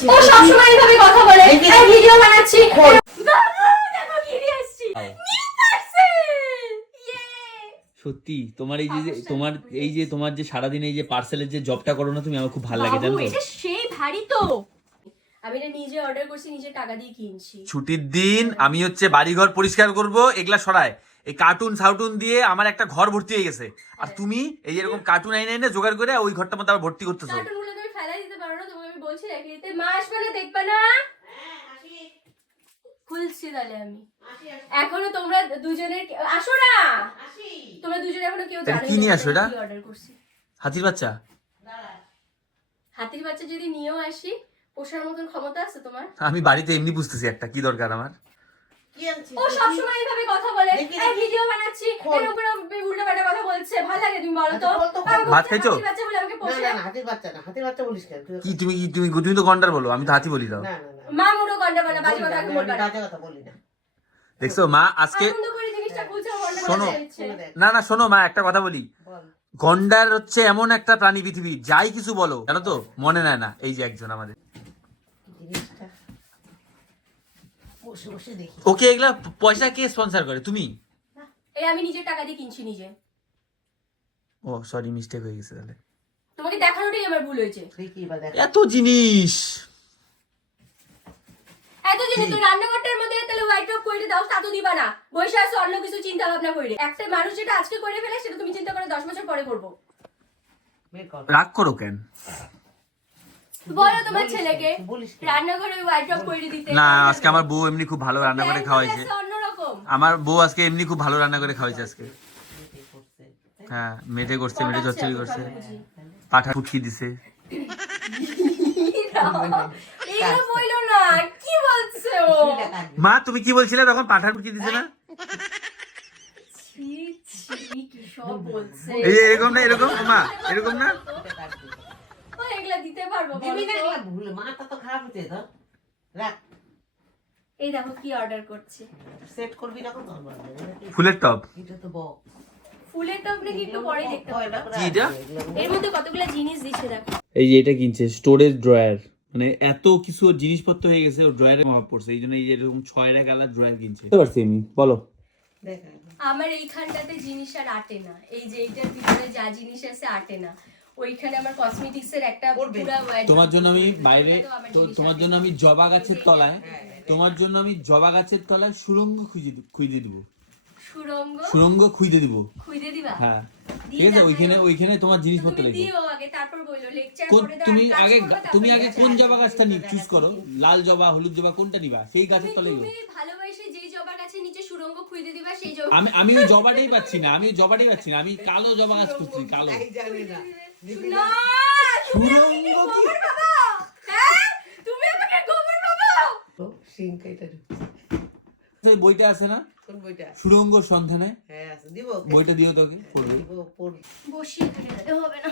বলছি ও সব সময় এইভাবে কথা বলে আমি ভিডিও বানাচ্ছি সত্যি তোমার এই যে তোমার যে সারাদিন এই যে পার্সেলের যে জবটা করো না তুমি, আমার খুব ভালো লাগে জানো তো। এটা সেই ভারী তো, আমি এটা নিজে অর্ডার করছি, নিজে টাকা দিয়ে কিনছি। ছুটির দিন আমি হচ্ছে বাড়িঘর পরিষ্কার করব, এগুলা সরায় এই কার্টুন সাউটুন দিয়ে আমার একটা ঘর ভর্তি হয়ে গেছে। আর তুমি এই যে এরকম কার্টুন আইনে এনে জোগাড় করে ওই ঘরটার মধ্যে আবার ভর্তি করতেছো। কার্টুনগুলো তুমি ফেলাই দিতে পারো না? তোমাকে আমি বলছি রেখে দিতে। মা আসবে না, দেখবা না? খুলছি তাহলে আমি। এখনো তোমরা দুজনের আসো না, তোমরা দুজনে এখনো কেউ জানো কি নিয়ে আসো এটা? কি অর্ডার করছি? হাতির বাচ্চা। হাতির বাচ্চা যদি নিয়েও আসি, পোষার মতন ক্ষমতা আছে তোমার? আমি বাড়িতে এমনি বুঝতেছি একটা কি দরকার আমার। ও সব সময় এইভাবে কথা বলে আমি ভিডিও বানাচ্ছি এর উপরে উল্টোপাল্টা কথা বলছে। ভালো লাগে? তুমি বলো তো। ভাত খাইছো? হাতির বাচ্চা বলে আমাকে পোষে না, হাতির বাচ্চা বলিস কেন? কি তুমি তো গন্ডার বলো, আমি তো হাতি বলি দাও। না মা মুড়ো গন্ডা বলে বাজে কথা আগে বলবা না। বাজে কথা বলি না। দেখছো মা আজকে আনন্দ করে জিনিসটা খুলছে, গন্ডা শোনো। বলে দিচ্ছে। না শোনো মা, একটা কথা বলি। বল। গন্ডার হচ্ছে এমন একটা প্রাণী পৃথিবী, যাই কিছু বলো জানো তো মনে নেয় না। এই যে একজন আমাদের জিনিসটা বসে বসে দেখি। ওকে এগুলা পয়সা কে স্পন্সর করে? তুমি? এই আমি নিজের টাকা দিয়ে কিনছি নিজে। ও সরি, মিস্টেক হয়ে গেছে তাহলে। তোমাকে দেখানোটাই আমার ভুল হয়েছে। দেখি বা দেখ। এত জিনিস এত জিনিস তো রান্নাঘরটার মধ্যে তাহলে হোয়াইট অফ করে দাও, তা তো দিবা না। বসে আছে অন্য কিছু চিন্তা ভাবনা করে। একটা মানুষ যেটা আজকে করে ফেলে সেটা তুমি চিন্তা করো 10 বছর পরে করবো। বের কর। রাগ করো কেন? বলো তোমার ছেলেকে বলিস কেন? রান্নাঘরে হোয়াইট অফ করে দিতে। না আজকে আমার বউ এমনি খুব ভালো রান্না করে খাওয়াইছে। অন্যরকম। আমার বউ আজকে এমনি খুব ভালো রান্না করে খাওয়াইছে আজকে। এই করছে। হ্যাঁ মেটে করছে, মেটে পটাচ্ছে চচ্চড়ি এত করছে, সব বুঝি। পাঠা ফুটকি দিছে। এগুলো বইলো না, কি বলছো? মা তুমি কি বলছিলে তখন? পাঠা ফুটকি দিছে না? ছি ছি কি সব বলছে। এই যে এরকম না, এরকম মা, এরকম না। ও এগুলা দিতে পারবো দিবি না, বলো তো? এগুলা ভুল। মাথা তো খারাপ হচ্ছে তো। রাখ। এই দেখো কি অর্ডার করছি। সেট করবি না কত? ফুলের টব। এটা তো বক। ফুলের টপ নাকি একটু পরে দেখতে পারবা। কি এটা? এর মধ্যে কতগুলো জিনিস দিছে দেখো। এই যে এটা কিনছে স্টোরেজ ড্রয়ার, মানে এত কিছু ওর জিনিসপত্র হয়ে গেছে, ওর ড্রয়ারে অভাব পড়ছে, এই জন্য এই যে এরকম 6 কালার ড্রয়ার কিনছে। বুঝতে পারছি আমি, বলো। দেখ। আমার এইখানটাতে জিনিস আর আটে না। এই যে এইটার ভিতরে যা জিনিস আছে আটে না। ওইখানে আমার কসমেটিক্স এর একটা পুরো তোমার জন্য আমি বাইরে তোমার জন্য আমি জবা গাছের তলায়, তোমার জন্য আমি জবা গাছের তলায় সুড়ঙ্গ খুঁজে দিব। সুড়ঙ্গ খুঁজে দিব। খুঁজে দিবা? হ্যাঁ ঠিক আছে, ওইখানে তোমার জিনিসপত্র তুমি লাগবে। দিও আগে, তারপর বইলো লেকচার কোন করে দাও। তুমি আগে কোন জবা গাছটা চুজ করো, লাল জবা হলুদ জবা কোনটা নিবা, সেই গাছের তলায় তুমি ভালোবাসে যেই জবা গাছের নিচে সুরঙ্গ খুঁজে দিবা সেই জবা। আমি ওই জবাটাই পাচ্ছি না, আমি কালো জবা গাছ খুঁজছি, কালো। তাই জানি না। না সুরঙ্গ কি? গোবর বাবা, হ্যাঁ তুমি আমাকে গোবর বাবা। তো সিং কেটে দে। সেই বইটা আছে না, কোন বইটা? সুরঙ্গ সন্ধানে, হ্যাঁ আছে, দিব। বইটা দিও তোকে পড়বে। দিব, পড়। বসি এখানে হবে না।